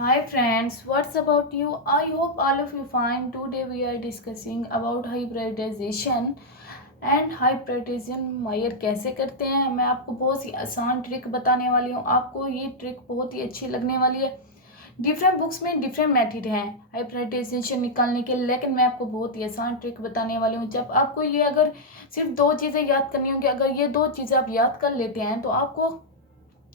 Hi friends, what's about you? I hope all of you fine. Today we are discussing about hybridization and hybridisation मायर कैसे करते हैं। मैं आपको बहुत ही आसान ट्रिक बताने वाली हूँ। आपको ये ट्रिक बहुत ही अच्छी लगने वाली है। डिफरेंट बुक्स में डिफरेंट मेथड हैं हाइब्रिडाइजेशन निकालने के, लेकिन मैं आपको बहुत ही आसान ट्रिक बताने वाली हूँ। जब आपको ये अगर सिर्फ दो चीज़ें याद करनी होंगी, अगर ये दो चीज़ें आप याद कर लेते हैं तो आपको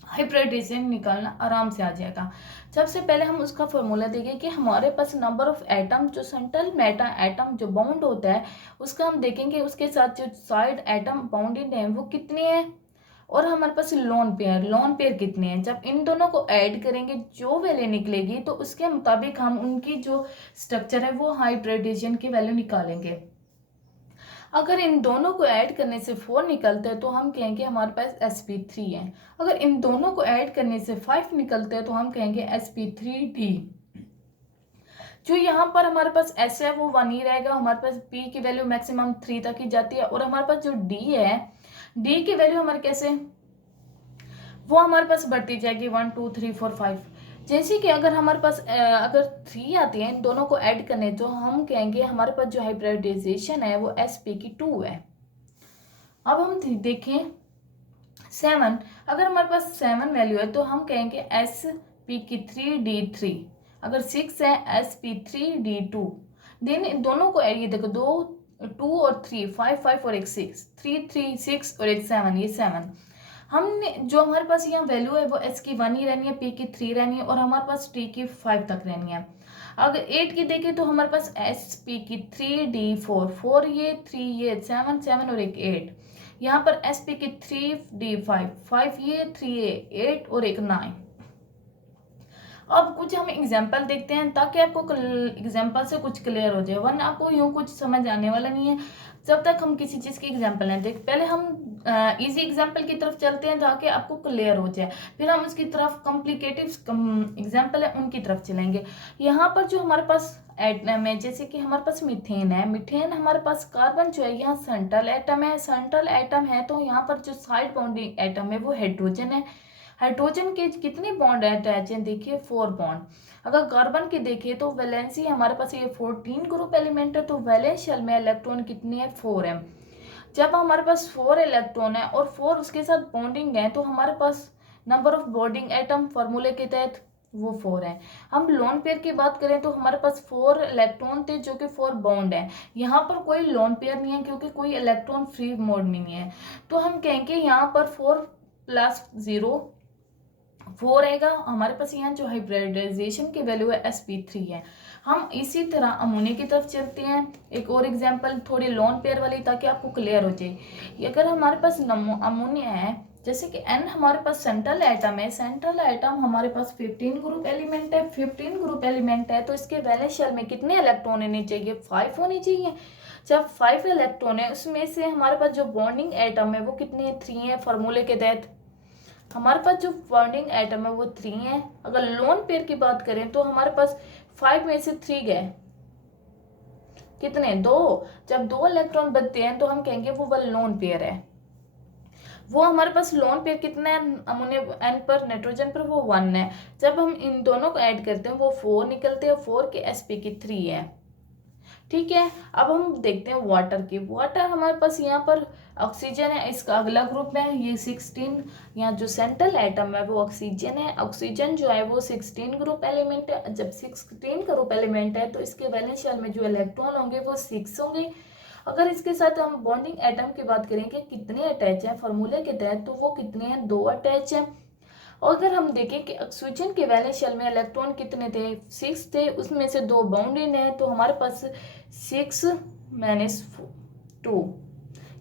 हाइब्रिडाइजेशन निकालना आराम से आ जाएगा। सबसे पहले हम उसका फॉर्मूला देंगे कि हमारे पास नंबर ऑफ एटम, जो सेंट्रल मेटा एटम जो बाउंड होता है उसका हम देखेंगे, उसके साथ जो साइड एटम बाउंडेड है वो कितने हैं, और हमारे पास लोन पेयर कितने हैं। जब इन दोनों को ऐड करेंगे जो वैल्यू निकलेगी तो उसके मुताबिक हम उनकी जो स्ट्रक्चर है वो हाइब्रिडाइजेशन की वैल्यू निकालेंगे। अगर इन दोनों को ऐड करने से 4 निकलते हैं तो हम कहेंगे हमारे पास sp3 है। अगर इन दोनों को ऐड करने से 5 निकलते हैं तो हम कहेंगे sp3d। जो यहाँ पर हमारे पास s है वो 1 ही रहेगा। हमारे पास p की वैल्यू मैक्सिमम 3 तक ही जाती है, और हमारे पास जो d है, d की वैल्यू हमारे कैसे, वो हमारे पास बढ़ती जाएगी 1 2 3 4 5। जैसे कि अगर हमारे पास अगर 3 आती है इन दोनों को ऐड करने, तो हम कहेंगे हमारे पास जो हाइब्रिडाइजेशन है वो sp2 है। अब हम देखें 7, अगर हमारे पास 7 वैल्यू है तो हम कहेंगे sp3d3। अगर 6 है sp3d2। देन दोनों को ये देखो, 2 और 3, 5 5 और एक 6, 3 3 6 और एक 7, ये 7। हमने जो हमारे पास यहाँ वैल्यू है वो s की 1 ही रहनी है, p की 3 रहनी है, और हमारे पास t की 5 तक रहनी है। अगर 8 की देखें तो हमारे पास sp की 3d4, 4 ये 3 ये 7 7 और एक 8। यहाँ पर sp की 3d5, 5 ये 3 ये 8 और एक 9। अब कुछ हम एग्जाम्पल देखते हैं ताकि आपको एग्जाम्पल से कुछ क्लियर हो जाए, वरना आपको यूँ कुछ समझ आने वाला नहीं है जब तक हम किसी चीज़ की एग्जाम्पल नहीं देख। पहले हम इजी एग्जाम्पल की तरफ चलते हैं ताकि आपको क्लियर हो जाए, फिर हम उसकी तरफ कॉम्प्लिकेटिव एग्जाम्पल है उनकी तरफ चलेंगे। यहाँ पर जो हमारे पास एटम है, जैसे कि हमारे पास मीथेन है, मीथेन हमारे पास कार्बन जो है यहाँ सेंट्रल एटम है, सेंट्रल एटम है तो यहाँ पर जो साइड बाउंडिंग एटम है वो हाइड्रोजन है। हाइड्रोजन के कितने बॉन्ड अटैच हैं, देखिए 4 बॉन्ड। अगर कार्बन की देखिए तो वैलेंसी हमारे पास ये 14 ग्रुप एलिमेंट है, तो वैलेंस शेल में इलेक्ट्रॉन कितने हैं, 4 है। जब हमारे पास 4 इलेक्ट्रॉन है और 4 उसके साथ बॉन्डिंग है तो हमारे पास नंबर ऑफ बॉन्डिंग एटम फॉर्मूले के तहत वो 4 है। हम लोन पेयर की बात करें तो हमारे पास 4 इलेक्ट्रॉन थे जो कि 4 बॉन्ड है। यहाँ पर कोई लोन पेयर नहीं है क्योंकि कोई इलेक्ट्रॉन फ्री मोड में नहीं है, तो हम कहेंगे यहाँ पर 4 प्लस 0 4 रहेगा। हमारे पास यहाँ जो हाइब्रिडाइजेशन की वैल्यू है sp3 है। हम इसी तरह अमोनिया की तरफ चलते हैं, एक और एग्जांपल थोड़ी लोन पेयर वाली ताकि आपको क्लियर हो जाए। अगर हमारे पास अमोनिया है, जैसे कि n हमारे पास सेंट्रल एटम है, सेंट्रल एटम हमारे पास 15 ग्रुप एलिमेंट है, 15 ग्रुप एलिमेंट है तो इसके वैलेंस शेल में कितने इलेक्ट्रॉन होने चाहिए, 5 होने चाहिए। जब 5 इलेक्ट्रॉन है उसमें से हमारे पास जो बॉन्डिंग एटम है वो कितने, 3 है। फॉर्मूले के तहत हमारे पास जो बॉन्डिंग एटम है वो 3 है। अगर लोन पेयर की बात करें तो हमारे पास 5 में से 3 गए, कितने, 2। जब 2 इलेक्ट्रॉन बचते हैं तो हम कहेंगे वो लोन पेयर है। वो हमारे पास लोन पेयर कितना है, अमोनिया एन पर, नाइट्रोजन पर वो 1 है। जब हम इन दोनों को ऐड करते हैं वो 4 निकलते हैं, 4 के sp की 3 है। ठीक है, अब हम देखते हैं वाटर की। वाटर हमारे पास यहाँ पर ऑक्सीजन है, इसका अगला ग्रुप है ये 16। यहाँ जो सेंट्रल एटम है वो ऑक्सीजन है। ऑक्सीजन जो है वो 16 ग्रुप एलिमेंट है। जब 16 ग्रुप एलिमेंट है तो इसके वैलेंस शेल में जो इलेक्ट्रॉन होंगे वो 6 होंगे। अगर इसके साथ हम बॉन्डिंग एटम की बात करें कि कितने अटैच है फॉर्मूले के तहत, तो वो कितने हैं, 2 अटैच है। और अगर हम देखें कि ऑक्सीजन के वैलेंस शेल में इलेक्ट्रॉन कितने थे, 6 थे, उसमें से 2 बाउंडेड हैं तो हमारे पास 6 माइनस 2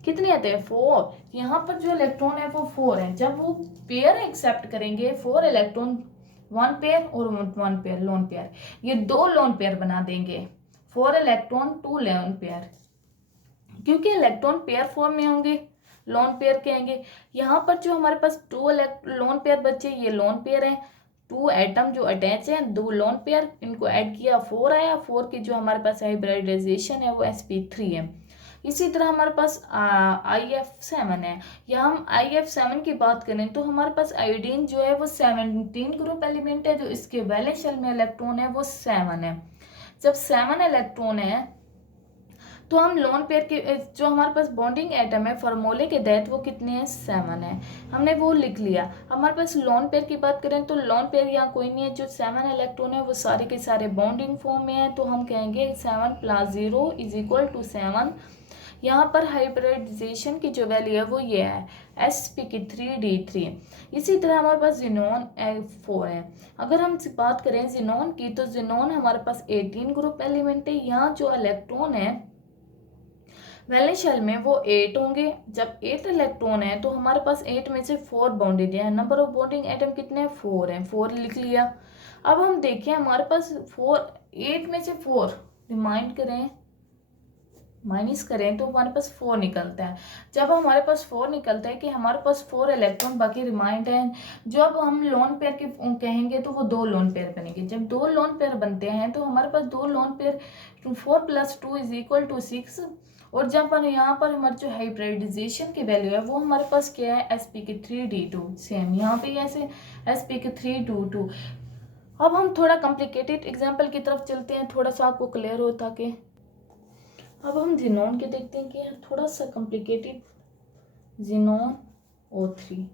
कितने आते हैं, 4। यहाँ पर जो इलेक्ट्रॉन है वो 4 है। जब वो पेयर एक्सेप्ट करेंगे 4 इलेक्ट्रॉन, 1 पेयर और 1 पेयर लोन पेयर, ये 2 लोन पेयर बना देंगे, 4 इलेक्ट्रॉन 2 लोन पेयर, क्योंकि इलेक्ट्रॉन पेयर फॉर्म में होंगे, लोन पेयर कहेंगे। यहाँ पर जो हमारे पास 2 लोन पेयर बचे, ये लोन पेयर है। 2 एटम जो अटैच है, 2 लोन पेयर, इनको ऐड किया 4 आया। 4 की जो हमारे पास हाइब्रिडाइजेशन है वो sp3 है। इसी तरह हमारे पास IF7 है, या हम IF7 की बात करें तो हमारे पास आयोडीन जो है वो 17 ग्रुप एलिमेंट है, जो इसके वैलेंस शेल में इलेक्ट्रॉन है वो 7 है। जब 7 इलेक्ट्रॉन है तो हम लोन पेयर के जो हमारे पास बॉन्डिंग एटम है फॉर्मूले के तहत वो कितने हैं, 7 है, हमने वो लिख लिया। हमारे पास लोन पेयर की बात करें तो लोन पेयर यहाँ कोई नहीं है, जो 7 इलेक्ट्रॉन है वो सारे के सारे बॉन्डिंग फॉर्म में है, तो हम कहेंगे 7 + 0 = 7। यहाँ पर हाइब्रिडाइजेशन की जो वैल्यू है वो ये है sp3d3। इसी तरह हमारे पास जिनोन 4 है। अगर हम बात करें जिनोन की तो जिनोन हमारे पास 18 ग्रुप एलिमेंट है। यहाँ जो इलेक्ट्रॉन है वैलेंस शेल में वो 8 होंगे। जब 8 इलेक्ट्रॉन है तो हमारे पास 8 में से 4 बॉन्डेड है। नंबर ऑफ बॉन्डिंग एटम कितने हैं, 4 हैं, 4 लिख लिया। अब हम देखें हमारे पास 8 में से 4 रिमाइंड करें, माइनस करें तो हमारे पास 4 निकलता है। जब हमारे पास 4 निकलता है कि हमारे पास 4 इलेक्ट्रॉन बाकी रिमाइंड है, जब हम लोन पेयर के कहेंगे तो वो 2 लोन पेयर बनेंगे। जब 2 लोन पेयर बनते हैं तो हमारे पास 2 लोन पेयर 4 + 2 = 6। और जब पर यहाँ पर हमारे जो हाइब्रिडाइजेशन की वैल्यू है वो हमारे पास क्या है, sp3d2। सेम यहाँ पे ऐसे sp3d2। अब हम थोड़ा कॉम्प्लिकेटेड एग्जाम्पल की तरफ चलते हैं, थोड़ा सा आपको क्लियर हो ताकि। अब हम जिनोन के देखते हैं कि थोड़ा सा कॉम्प्लिकेटेड, जिनोन O3।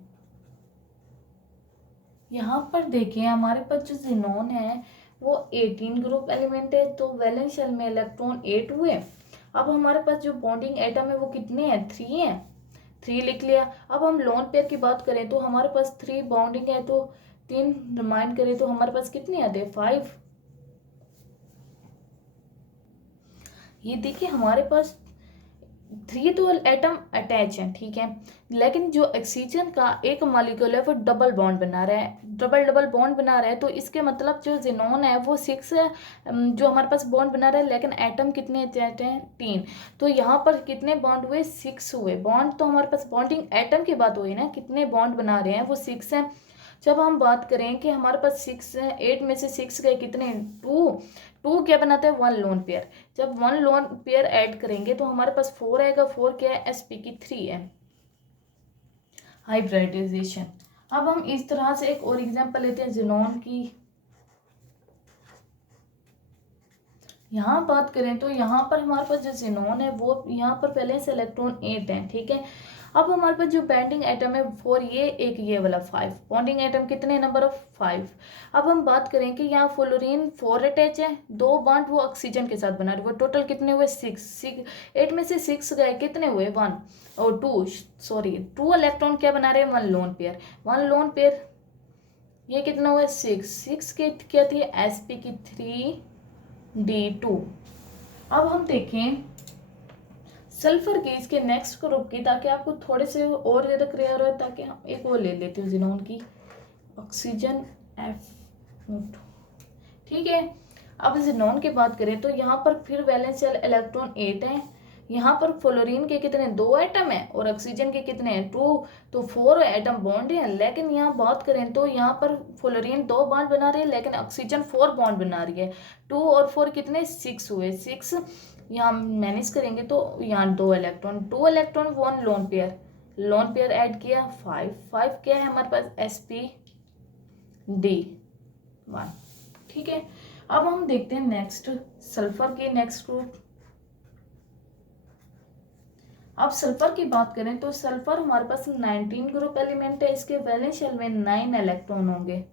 यहाँ पर देखें हमारे पास जो जिनोन है वो 18 ग्रुप एलिमेंट है, तो वैलेंस शेल में इलेक्ट्रॉन 8 हुए। अब हमारे पास जो बॉन्डिंग एटम है वो कितने हैं, 3 हैं, 3 लिख लिया। अब हम लोन पेयर की बात करें तो हमारे पास 3 बॉन्डिंग है, तो 3 रिमाइंड करें तो हमारे पास कितने आते हैं, 5। ये देखिए हमारे पास 3 तो एटम अटैच हैं, ठीक है, लेकिन जो ऑक्सीजन का एक मॉलिक्यूल है वो डबल बॉन्ड बना रहा है, डबल बॉन्ड बना रहा है। तो इसके मतलब जो जिनोन है वो 6 है, जो हमारे पास बॉन्ड बना रहा है, लेकिन एटम कितने अटैच हैं, 3। तो यहाँ पर कितने बॉन्ड हुए, 6 हुए बॉन्ड। तो हमारे पास बॉन्डिंग एटम की बात हुई ना, कितने बॉन्ड बना रहे हैं, वो 6 हैं। जब हम बात करें कि हमारे पास 6 है, 8 में से 6 गए कितने, 2 क्या बनाते हैं, 1 लोन पेयर। जब 1 लोन पेयर ऐड करेंगे तो हमारे पास 4 आएगा, 4 क्या है, sp3 है, हाइब्रिडाइजेशन। अब हम इस तरह से एक और एग्जांपल लेते हैं जिनोन की। यहाँ बात करें तो यहाँ पर हमारे पास जो जिनोन है वो यहाँ पर पहले से इलेक्ट्रॉन 8 है, ठीक है। अब हमारे पास जो बॉन्डिंग एटम है 4, ये एक ये वाला 5, बॉन्डिंग एटम कितने, नंबर ऑफ 5। अब हम बात करें कि यहाँ फ्लोरीन 4 अटैच है, 2 बॉन्ड वो ऑक्सीजन के साथ बना रहे, वो टोटल कितने हुए, 6। 8 में से 6 गए, कितने हुए, 1 और 2 सॉरी 2 इलेक्ट्रॉन क्या बना रहे हैं, 1 लोन पेयर, 1 लोन पेयर, ये कितना हुआ, 6 के क्या थी, sp3d2। अब हम देखें सल्फर के इसके नेक्स्ट ग्रुप की, ताकि आपको थोड़े से और ज़्यादा क्लियर हो, ताकि हम एक और ले लेते हैं जिनोन की, ऑक्सीजन F2, ठीक है। अब जिनोन की बात करें तो यहाँ पर फिर वैलेंस शेल इलेक्ट्रॉन 8 है। यहाँ पर फ्लोरीन के कितने, 2 एटम है, और ऑक्सीजन के कितने हैं, 2, तो 4 एटम बॉन्ड है। लेकिन यहाँ बात करें तो यहाँ पर फ्लोरीन 2 बॉन्ड बना रही है, लेकिन ऑक्सीजन 4 बॉन्ड बना रही है। 2 और 4 कितने, 6 हुए, 6 यहाँ मैनेज करेंगे तो यहाँ 2 इलेक्ट्रॉन 1 लोन पेयर ऐड किया, 5 क्या है हमारे पास, sp1, ठीक है। अब हम देखते हैं नेक्स्ट सल्फर के नेक्स्ट ग्रुप। अब सल्फर की बात करें तो सल्फर हमारे पास 19 ग्रुप एलिमेंट है, इसके वैलेंस शेल में 9 इलेक्ट्रॉन होंगे।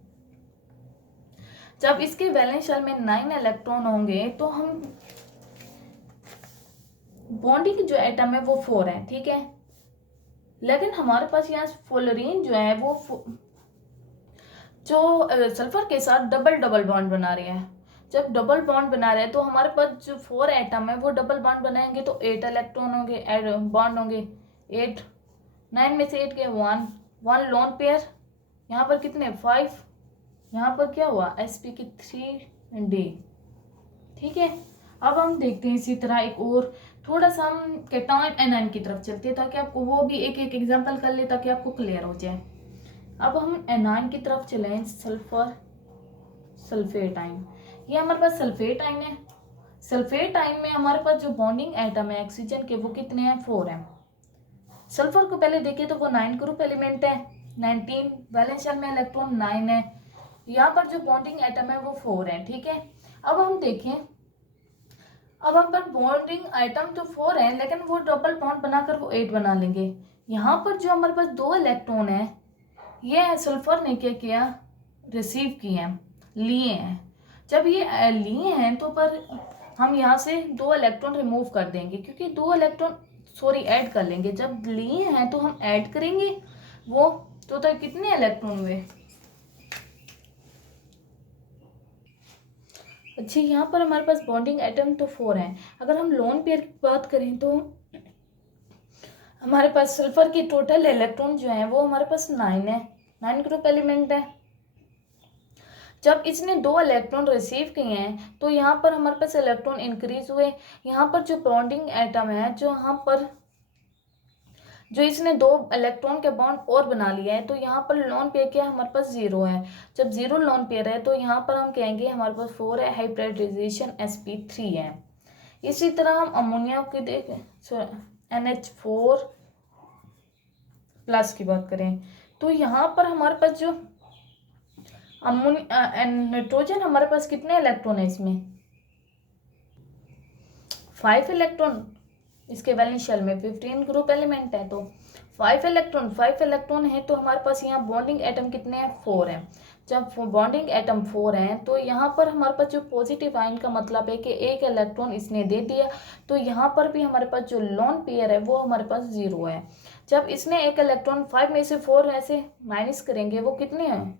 जब इसके वैलेंस शेल में 9 इलेक्ट्रॉन होंगे तो हम बॉन्डिंग जो एटम है वो 4 है, ठीक है, लेकिन हमारे पास यहाँ फ्लोरीन जो है वो जो सल्फर के साथ डबल बॉन्ड बना रहे हैं। जब डबल बॉन्ड बना रहे हैं तो हमारे पास जो 4 एटम है वो डबल बॉन्ड बनाएंगे, तो 8 इलेक्ट्रॉन होंगे, बॉन्ड होंगे 8, 9 में से 8 के 1 लोन पेयर, यहाँ पर कितने, 5, यहाँ पर क्या हुआ, sp3d, ठीक है। अब हम देखते हैं इसी तरह एक और, थोड़ा सा हम केटायन एनायन की तरफ चलते हैं, ताकि आपको वो भी एक एक एग्जांपल कर ले, ताकि आपको क्लियर हो जाए। अब हम एनायन की तरफ चलें, सल्फर सल्फेट आयन, ये हमारे पास सल्फेट आयन है। सल्फेट आयन में हमारे पास जो बॉन्डिंग एटम है ऑक्सीजन के वो कितने हैं, 4 हैं। सल्फर को पहले देखिए तो वो 9 ग्रुप एलिमेंट है, 19, वैलेंस शेल में इलेक्ट्रॉन 9 है, यहाँ पर जो बॉन्डिंग एटम है वो 4 है। ठीक है, अब हम देखें, अब हम पर बॉन्डिंग आइटम तो 4 है लेकिन वो डबल बॉन्ड बनाकर वो 8 बना लेंगे। यहाँ पर जो हमारे पास 2 इलेक्ट्रॉन है, ये सल्फर ने क्या किया, रिसीव किए हैं, लिए हैं। जब ये लिए हैं तो पर हम यहाँ से 2 इलेक्ट्रॉन रिमूव कर देंगे, क्योंकि 2 इलेक्ट्रॉन ऐड कर लेंगे। जब लिए हैं तो हम ऐड करेंगे वो, तो कितने इलेक्ट्रॉन हुए। अच्छा, यहाँ पर हमारे पास बॉन्डिंग एटम तो 4 हैं। अगर हम लोन पेयर की बात करें तो हमारे पास सल्फर की टोटल इलेक्ट्रॉन जो है वो हमारे पास 9 है, 9 ग्रुप एलिमेंट है। जब इसने 2 इलेक्ट्रॉन रिसीव किए हैं तो यहाँ पर हमारे पास इलेक्ट्रॉन इंक्रीज हुए। यहाँ पर जो बॉन्डिंग एटम है, जो यहाँ पर जो इसने 2 इलेक्ट्रॉन के बॉन्ड और बना लिया है, तो यहाँ पर लोन पेयर क्या हमारे पास 0 है। जब 0 लोन पेयर है तो यहाँ पर हम कहेंगे हमारे पास 4 है, हाइब्रिडाइजेशन sp3 है। इसी तरह हम अमोनिया की NH4 प्लस की बात करें तो यहाँ पर हमारे पास जो नाइट्रोजन हमारे पास कितने इलेक्ट्रॉन है, इसमें 5 इलेक्ट्रॉन। इसके वैलेंस शेल में 15 ग्रुप एलिमेंट है, तो 5 इलेक्ट्रॉन है। तो हमारे पास यहाँ बॉन्डिंग एटम कितने हैं, 4 हैं। जब बॉन्डिंग एटम 4 हैं तो यहाँ पर हमारे पास जो पॉजिटिव आयन का मतलब है कि 1 इलेक्ट्रॉन इसने दे दिया, तो यहाँ पर भी हमारे पास जो लोन पेयर है वो हमारे पास 0 है। जब इसने 1 इलेक्ट्रॉन 5 में से 4 में से माइनस करेंगे वो कितने हैं,